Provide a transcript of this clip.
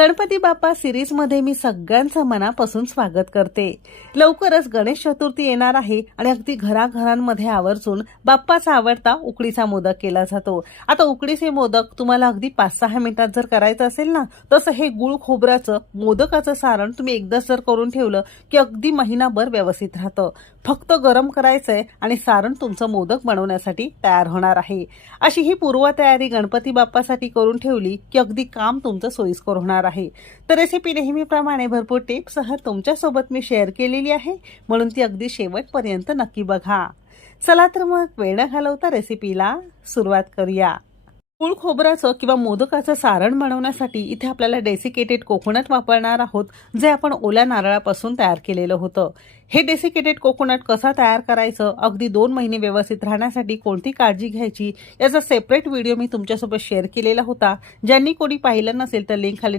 गणपती बाप्पा सिरीजमध्ये मी सगळ्यांचं मनापासून स्वागत करते। लवकरच गणेश चतुर्थी येणार आहे आणि अगदी घराघरांमध्ये आवर्जून बाप्पाचा आवडता उकडीचा मोदक केला जातो। आता उकडीचे मोदक तुम्हाला अगदी 5-6 मिनिटात जर करायचं असेल ना, तसं हे गुळ खोबऱ्याचं मोदकाचं सारण तुम्ही एकदाच जर करून ठेवलं की अगदी महिनाभर व्यवस्थित राहतं। फक्त गरम करायचंय आणि सारण तुमचं मोदक बनवण्यासाठी तयार होणार आहे। अशी ही पूर्वतयारी गणपती बाप्पासाठी करून ठेवली की अगदी काम तुमचं सोयीस्कर होणार आहे। तर रेसिपी नेहमीप्रमाणे भरपूर टिप्ससह तुमच्यासोबत मी शेअर केलेली आहे, म्हणून ती अगदी शेवटपर्यंत नक्की बघा। चला तर मग वेळ न घालवता रेसिपीला सुरुवात करूया। गुळ खोबऱ्याचं किंवा मोदकाचं सारण बनवण्यासाठी इथे आपल्याला डेसिकेटेड कोकोनट वापरणार आहोत, जे आपण ओल्या नारळापासून तयार केलेलं होतं। हे डेसिकेटेड कोकोनट कसं तयार करायचं, अगदी 2 महिने व्यवस्थित राहण्यासाठी कोणती काळजी घ्यायची, याचा सेपरेट व्हिडिओ मी तुमच्यासोबत शेअर केलेला होता। ज्यांनी कोणी पाहिलं नसेल तर लिंक खाली